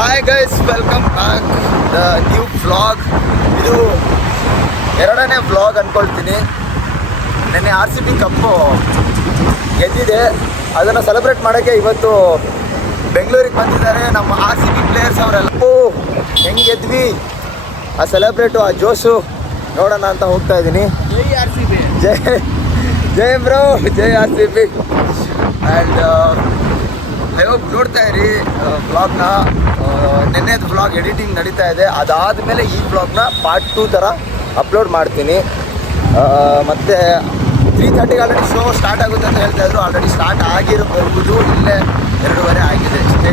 Hi guys, welcome back the new vlog. ಇದು ಎರಡನೇ vlog ಅಂದ್ಕೊಳ್ತೀನಿ. ನೆನ್ನೆ RCB ಕಪ್ಪು ಗೆದ್ದಿದೆ, ಅದನ್ನು ಸೆಲೆಬ್ರೇಟ್ ಮಾಡೋಕ್ಕೆ ಇವತ್ತು ಬೆಂಗಳೂರಿಗೆ ಬಂದಿದ್ದಾರೆ ನಮ್ಮ RCB ಪ್ಲೇಯರ್ಸ್ ಅವರೆಲ್ಲ. ಹೆಂಗೆ ಗೆದ್ವಿ ಆ ಸೆಲೆಬ್ರೇಟು, ಆ ಜೋಶು ನೋಡೋಣ ಅಂತ ಹೋಗ್ತಾ ಇದ್ದೀನಿ. ಜೈ RCB, Jai Jai bro, Jai RCB. And I hope ನೋಡ್ತಾ ಇರಿ ವ್ಲಾಗ್ನ. ನೆನ್ನೆದು ವ್ಲಾಗ್ ಎಡಿಟಿಂಗ್ ನಡೀತಾ ಇದೆ, ಅದಾದಮೇಲೆ ಈ ವ್ಲಾಗ್ನ ಪಾರ್ಟ್ 2 ಥರ ಅಪ್ಲೋಡ್ ಮಾಡ್ತೀನಿ. ಮತ್ತು 3:30ಗೆ ಆಲ್ರೆಡಿ ಶೋ ಸ್ಟಾರ್ಟ್ ಆಗುತ್ತೆ ಅಂತ ಹೇಳ್ತಾ ಇದ್ರು. ಆಲ್ರೆಡಿ ಸ್ಟಾರ್ಟ್ ಆಗಿರ್ಬೋದು, ಇಲ್ಲೇ 2:30 ಆಗಿದೆ ಅಷ್ಟೇ.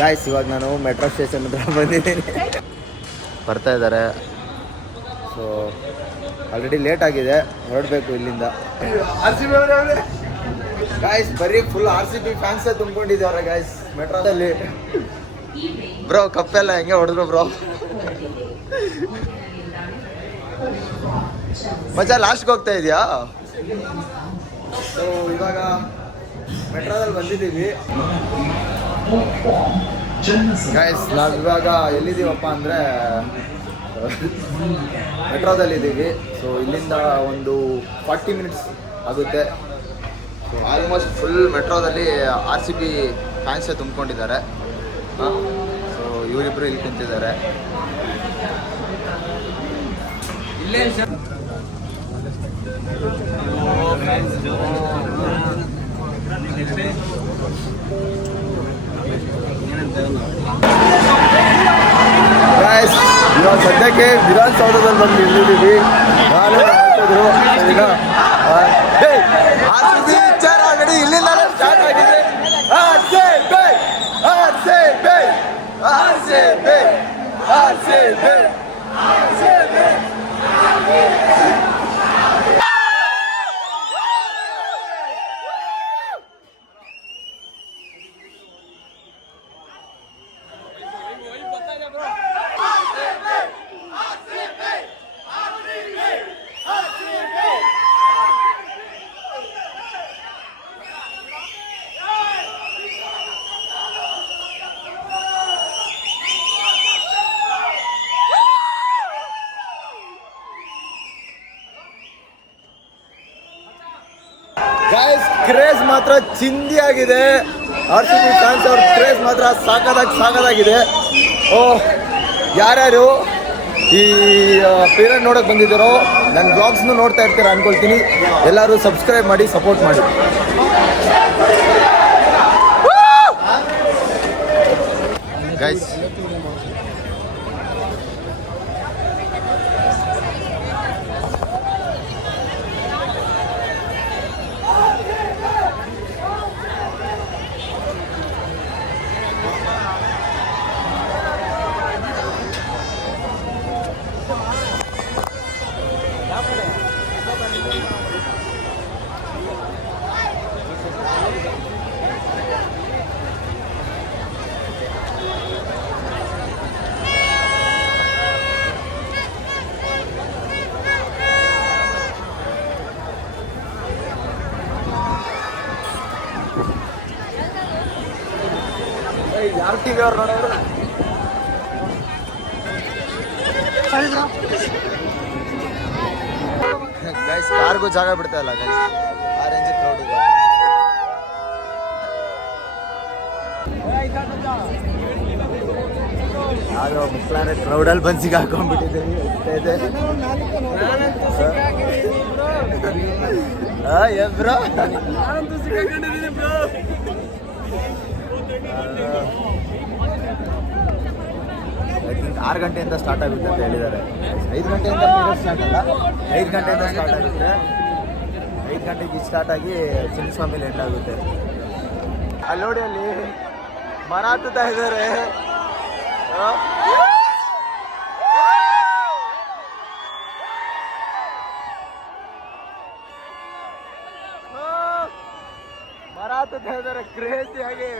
ಗಾಯ್ಸ್, ಇವಾಗ ನಾನು ಮೆಟ್ರೋ ಸ್ಟೇಷನ್ ಹತ್ರ ಬಂದಿದ್ದೀನಿ. ಬರ್ತಾ ಇದ್ದಾರೆ. ಸೊ ಆಲ್ರೆಡಿ ಲೇಟ್ ಆಗಿದೆ, ಹೊರಡಬೇಕು ಇಲ್ಲಿಂದ. ಗಾಯ್ಸ್, ಬರೀ ಫುಲ್ RCB ಫ್ಯಾನ್ಸೇ ತುಂಬಿಕೊಂಡಿದ್ದಾರೆ ಗಾಯ್ಸ್ ಮೆಟ್ರೋದಲ್ಲಿ. ಬ್ರೋ, ಕಪ್ಪೆಲ್ಲ ಹೆಂಗೆ ಹೊಡೆದ್ರು ಬ್ರೋ. ಮಚ್ಚ ಲಾಸ್ಟ್ಗೆ ಹೋಗ್ತಾ ಇದೆಯಾ? ಸೊ ಇವಾಗ ಮೆಟ್ರೋದಲ್ಲಿ ಬಂದಿದ್ದೀವಿ ಗಾಯ್ಸ್. ನಾವು ಇವಾಗ ಎಲ್ಲಿದ್ದೀವಪ್ಪ ಅಂದರೆ ಮೆಟ್ರೋದಲ್ಲಿದ್ದೀವಿ. ಸೊ ಇಲ್ಲಿಂದ ಒಂದು 40 ಮಿನಿಟ್ಸ್ ಆಗುತ್ತೆ. ಸೊ ಆಲ್ಮೋಸ್ಟ್ ಫುಲ್ ಮೆಟ್ರೋದಲ್ಲಿ RCB ಫ್ಯಾನ್ಸೇ ತುಂಬಿಕೊಂಡಿದ್ದಾರೆ. ಸೊ ಇವರಿಬ್ಬರು ಇಲ್ಲಿ ಕುಂತಿದ್ದಾರೆ. ಇಲ್ಲೇ ಗಾಯ್ಸ್, ಇವಾಗ ಸದ್ಯಕ್ಕೆ ವಿಧಾನಸೌಧದಲ್ಲಿ ಬಂದು ನಿಲ್ಲಿದ್ದೀವಿ. ನಾನು ಈಗ RCB ವಿಚಾರ ಆಲ್ರೆಡಿ ಇಲ್ಲಿಂದಲೇ ಸ್ಟಾರ್ಟ್ ಆಗಿದೆ. RCB RCB RCB RCB RCB. Guys, craze ಮಾತ್ರ ಚಿಂದಿಯಾಗಿದೆ. RCB ಫ್ಯಾನ್ಸ್ ಅವ್ರ ಕ್ರೇಜ್ ಮಾತ್ರ ಸಾಕಾಗಿದೆ. ಯಾರ್ಯಾರು ಈ ಪೀರಿಯಡ್ ನೋಡೋಕೆ ಬಂದಿದ್ದಾರೋ ನನ್ನ ಬ್ಲಾಗ್ಸ್ನು ನೋಡ್ತಾ ಇರ್ತೀರ ಅಂದ್ಕೊಳ್ತೀನಿ. ಎಲ್ಲರೂ ಸಬ್ಸ್ಕ್ರೈಬ್ ಮಾಡಿ, ಸಪೋರ್ಟ್ ಮಾಡಿ ಗೈಸ್. ಯಾರು ಟಿವಿ ಅವ್ರು ನೋಡೋರು ಗೈಸ್. ಕಾರ್ಗೂ ಜಾಗ ಬಿಡ್ತಾ ಇಲ್ಲ ಗೈಸ್, ಆ ರೇಂಜ್ ಕ್ರೌಡ್ ಇದೆ. ಆಗ ಮುಕ್ಲಾನೆ ಕ್ರೌಡಲ್ಲಿ ಬಂದು ಸಿಗಾಕೊಂಡ್ಬಿಟ್ಟಿದ್ದೀವಿ. ಏನ್ ಬ್ರೋ, 6 ಗಂಟೆಯಿಂದ ಸ್ಟಾರ್ಟ್ ಆಗುತ್ತೆ ಅಂತ ಹೇಳಿದ್ದಾರೆ. 5 ಗಂಟೆಯಿಂದ ಸ್ಟಾರ್ಟ್ ಅಲ್ಲ, 5 ಗಂಟೆಯಿಂದ ಸ್ಟಾರ್ಟ್ ಆಗುತ್ತೆ. 5 ಗಂಟೆಗೆ ಸ್ಟಾರ್ಟ್ ಆಗಿ ಚಿನ್ನಸ್ವಾಮಿಲಿ ಎಂಡ್ ಆಗುತ್ತೆ. ಅಲ್ಲಿ ನೋಡಿ, ಅಲ್ಲಿ ಮರ ಹತ್ತುತ್ತಾ ಇದ್ದಾರೆ. ಮರ ಹತ್ತುತ್ತಾ ಇದ್ದಾರೆ ಕ್ರೇಜಿಯಾಗಿ.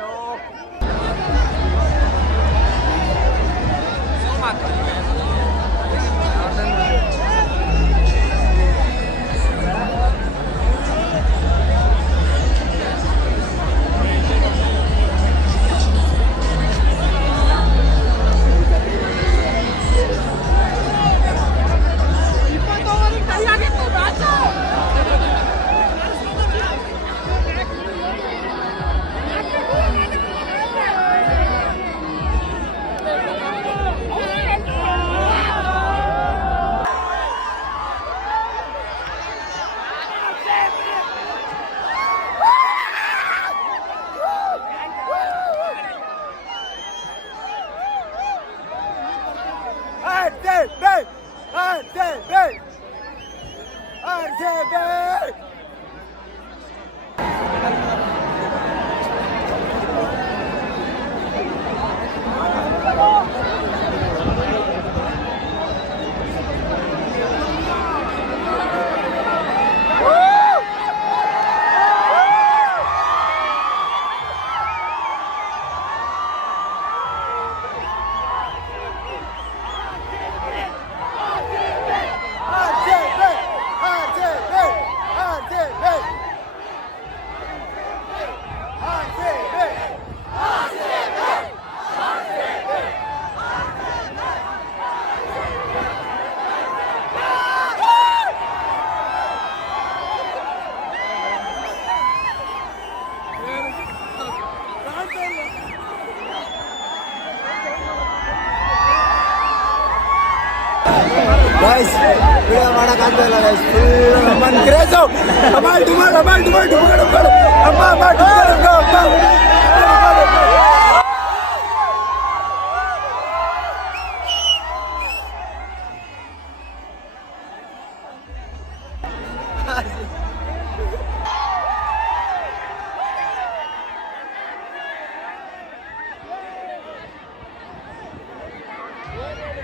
ಗೈಸ್ ವಿಡಿಯೋ ಮಾಡೋಕ್ಕಾಗ್ತಾ ಇಲ್ಲ ಗೈಸ್ ಫುಲ್ ಅಮ್ಮನ ಕ್ರೇಜು ಅಮ್ಮ ಡುಮಾಲ್ ಅಮ್ಮ ಡುಮಾಲ್ ಡುಮಾಲ್ ಡುಮಾಲ್ ಅಮ್ಮ ಅಮ್ಮ ಡುಮಾಲ್ ಅಮ್ಮ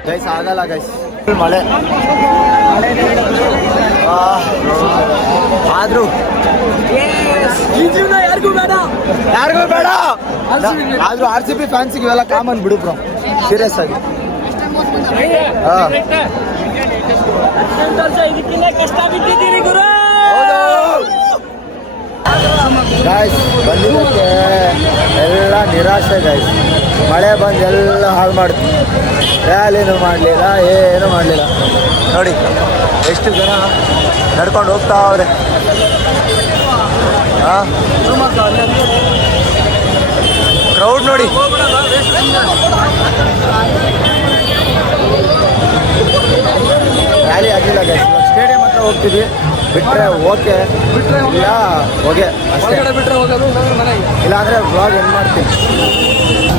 ಗೈಸ್ ಆಗಲ್ಲ ಗೈಸ್ ಮಳೆ ಆದ್ರೂ ಈ ಜೀವನ ಯಾರಿಗೂ ಬೇಡ ಆದ್ರೂ RCB ಫ್ಯಾನ್ಸಿಗೆ ಇವೆಲ್ಲ ಕಾಮನ್ ಬಿಡು ಬ್ರೋ ಸೀರಿಯಸ್ ಆಗಿ ಗಾಯ್ಸ್ ಬಂದಿದ್ದಕ್ಕೆ ಎಲ್ಲ ನಿರಾಶೆ ಗಾಯ್ಸ್ ಮಳೆ ಬಂದು ಎಲ್ಲ ಹಾಳು ಮಾಡ್ತೀವಿ ರ್ಯಾಲಿನೂ ಮಾಡಲಿಲ್ಲ ಏನೂ ಮಾಡಲಿಲ್ಲ ನೋಡಿ ಎಷ್ಟು ಜನ ನಡ್ಕೊಂಡು ಹೋಗ್ತಾ ಅವ್ರೆ ಕ್ರೌಡ್ ನೋಡಿ ರ್ಯಾಲಿ ಆಗಲಿಲ್ಲ ಗೈಸ್ ಸ್ಟೇಡಿಯಂ ಹತ್ರ ಹೋಗ್ತಿದ್ವಿ ಬಿಟ್ಟರೆ ಓಕೆ ಇಲ್ಲ ಹೋಗೆ ಅಷ್ಟೇ ಇಲ್ಲ ಅಂದರೆ ವ್ಲಾಗ್ ಏನು ಮಾಡ್ತೀನಿ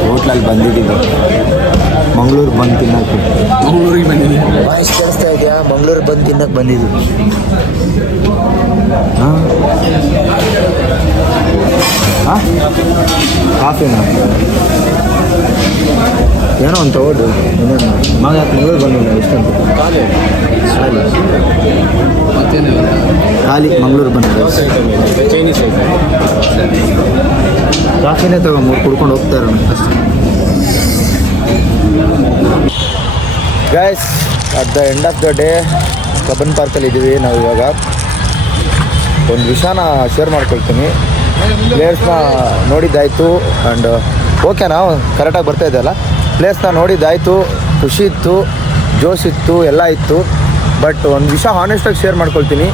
ಹೋಟ್ಲಲ್ಲಿ ಬಂದಿದ್ದೀವಿ ಮಂಗಳೂರು ಬಂದು ತಿನ್ನೋಕ್ಕೆ ಮಂಗಳೂರಿಗೆ ಬಂದಿದ್ದೀವಿ ವಾಯ್ಸ್ ಕೇಳಿಸ್ತಾ ಇದೆಯಾ ಮಂಗಳೂರಿಗೆ ಬಂದು ತಿನ್ನಕ್ಕೆ ಬಂದಿದ್ದೀವಿ ಕಾಫಿನಾ ಏನೋ ಅಂತ ತಗೊಂಡು ಮಗ ಮಂಗಳೂರು ಬಂದಿಲ್ಲ ಎಷ್ಟಂತ ಖಾಲಿ ಮಂಗಳೂರು ಬಂದಿಲ್ಲ ಕಾಫಿನೇ ತಗೊಂಡು ಕುಡ್ಕೊಂಡು ಹೋಗ್ತಾ ಇರೋಣ ಅಷ್ಟೇ guys at the end of the day Cubbon ಪಾರ್ಕಲ್ಲಿ ಇದ್ದೀವಿ ನಾವು ಇವಾಗ ಒಂದು ವಿಷಯನ ಶೇರ್ ಮಾಡ್ಕೊಳ್ತೀನಿ ಪ್ಲೇಸ್ನ ನೋಡಿದ್ದಾಯಿತು ಆ್ಯಂಡ್ ಓಕೆನಾ ಕರೆಕ್ಟಾಗಿ ಬರ್ತಾ ಇದೆಯಲ್ಲ ಪ್ಲೇಸ್ನ ನೋಡಿದ್ದಾಯಿತು ಖುಷಿ ಇತ್ತು ಜೋಶ್ ಇತ್ತು ಎಲ್ಲ ಇತ್ತು ಬಟ್ ಒಂದು ವಿಷಯ ಹಾನೆಸ್ಟಾಗಿ ಶೇರ್ ಮಾಡ್ಕೊಳ್ತೀನಿ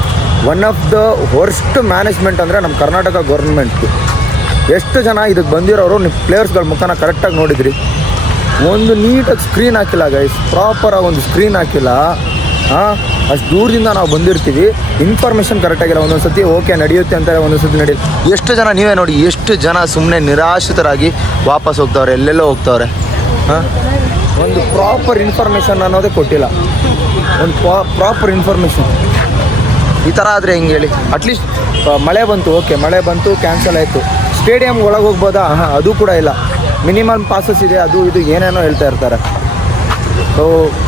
one of the worst management ಅಂದರೆ ನಮ್ಮ ಕರ್ನಾಟಕ ಗೌರ್ಮೆಂಟ್ದು ಎಷ್ಟು ಜನ ಇದಕ್ಕೆ ಬಂದಿರೋರು ನೀವು ಪ್ಲೇಯರ್ಸ್ಗಳ ಮುಖಾನ ಕರೆಕ್ಟಾಗಿ ನೋಡಿದ್ರಿ ಒಂದು ನೀಟಾಗಿ ಸ್ಕ್ರೀನ್ ಹಾಕಿಲ್ಲ ಗೈಸ್ ಪ್ರಾಪರಾಗಿ ಒಂದು ಸ್ಕ್ರೀನ್ ಹಾಕಿಲ್ಲ ಅಷ್ಟು ದೂರದಿಂದ ನಾವು ಬಂದಿರ್ತೀವಿ ಇನ್ಫಾರ್ಮೇಷನ್ ಕರೆಕ್ಟಾಗಿಲ್ಲ ಒಂದೊಂದು ಸತಿ ಓಕೆ ನಡೆಯುತ್ತೆ ಅಂತಾರೆ ಒಂದೊಂದು ಸತಿ ನಡೆಯುತ್ತೆ ಎಷ್ಟು ಜನ ನೀವೇ ನೋಡಿ ಎಷ್ಟು ಜನ ಸುಮ್ಮನೆ ನಿರಾಶ್ರಿತರಾಗಿ ವಾಪಸ್ ಹೋಗ್ತಾವ್ರೆ ಎಲ್ಲೆಲ್ಲೋ ಹೋಗ್ತಾವ್ರೆ ಒಂದು ಪ್ರಾಪರ್ ಇನ್ಫಾರ್ಮೇಷನ್ ಅನ್ನೋದೇ ಕೊಟ್ಟಿಲ್ಲ ಒಂದು ಪ್ರಾಪರ್ ಇನ್ಫಾರ್ಮೇಷನ್ ಈ ಥರ ಆದರೆ ಹೆಂಗೆ ಹೇಳಿ ಅಟ್ಲೀಸ್ಟ್ ಮಳೆ ಬಂತು ಓಕೆ ಮಳೆ ಬಂತು ಕ್ಯಾನ್ಸಲ್ ಆಯಿತು ಸ್ಟೇಡಿಯಂ ಒಳಗೆ ಹೋಗ್ಬೋದಾ ಅದು ಕೂಡ ಇಲ್ಲ ಮಿನಿಮಮ್ ಪಾಸಸ್ ಇದೆ ಅದು ಇದು ಏನೇನೋ ಹೇಳ್ತಾ ಇರ್ತಾರೆ ಸೊ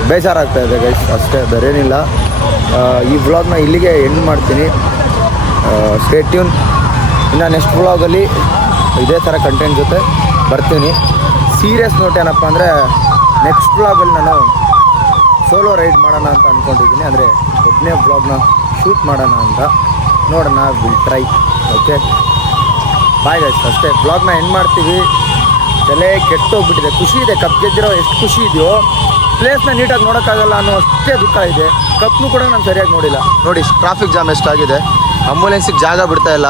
ಬೇಜಾರಾಗ್ತಾ ಇದೆ ಗೈಸ್ ಅಷ್ಟೇ ಬೇರೇನಿಲ್ಲ ಈ ವ್ಲಾಗ್ನ ಇಲ್ಲಿಗೆ ಎಂಡ್ ಮಾಡ್ತೀನಿ ಸ್ಟೇ ಟ್ಯೂನ್ ಇನ್ನು ನೆಕ್ಸ್ಟ್ ವ್ಲಾಗಲ್ಲಿ ಇದೇ ಥರ ಕಂಟೆಂಟ್ ಜೊತೆ ಬರ್ತೀನಿ ಸೀರಿಯಸ್ ನೋಟ್ ಏನಪ್ಪ ಅಂದರೆ ನೆಕ್ಸ್ಟ್ ವ್ಲಾಗಲ್ಲಿ ನಾನು ಸೋಲೋ ರೈಡ್ ಮಾಡೋಣ ಅಂತ ಅಂದ್ಕೊಂಡಿದ್ದೀನಿ ಅಂದರೆ ಒಬ್ಬನೇ ವ್ಲಾಗ್ನ ಶೂಟ್ ಮಾಡೋಣ ಅಂತ ನೋಡೋಣ will try okay bye guys ಅಷ್ಟೇ ವ್ಲಾಗ್ನ ಎಂಡ್ ಮಾಡ್ತೀವಿ ತಲೆ ಕೆಟ್ಟೋಗ್ಬಿಟ್ಟಿದೆ ಖುಷಿ ಇದೆ ಕಪ್ ಗೆದ್ದಿರೋ ಎಷ್ಟು ಖುಷಿ ಇದೆಯೋ ಪ್ಲೇಸ್ನ ನೀಟಾಗಿ ನೋಡೋಕ್ಕಾಗಲ್ಲ ಅನ್ನೋ ಅಷ್ಟೇ ದುಃಖ ಇದೆ ಕಪ್ನು ಕೂಡ ನಾನು ಸರಿಯಾಗಿ ನೋಡಿಲ್ಲ ನೋಡಿ ಟ್ರಾಫಿಕ್ ಜಾಮ್ ಎಷ್ಟಾಗಿದೆ ಆಂಬುಲೆನ್ಸಿಗೆ ಜಾಗ ಬಿಡ್ತಾ ಇಲ್ಲ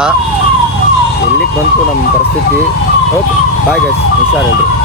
ಎಲ್ಲಿಗೆ ಬಂತು ನಮ್ಮ ಪರಿಸ್ಥಿತಿ ಓಕೆ ಬಾಯ್ ಗೈಸ್ ಹುಷಾರೆಲ್ಲರೂ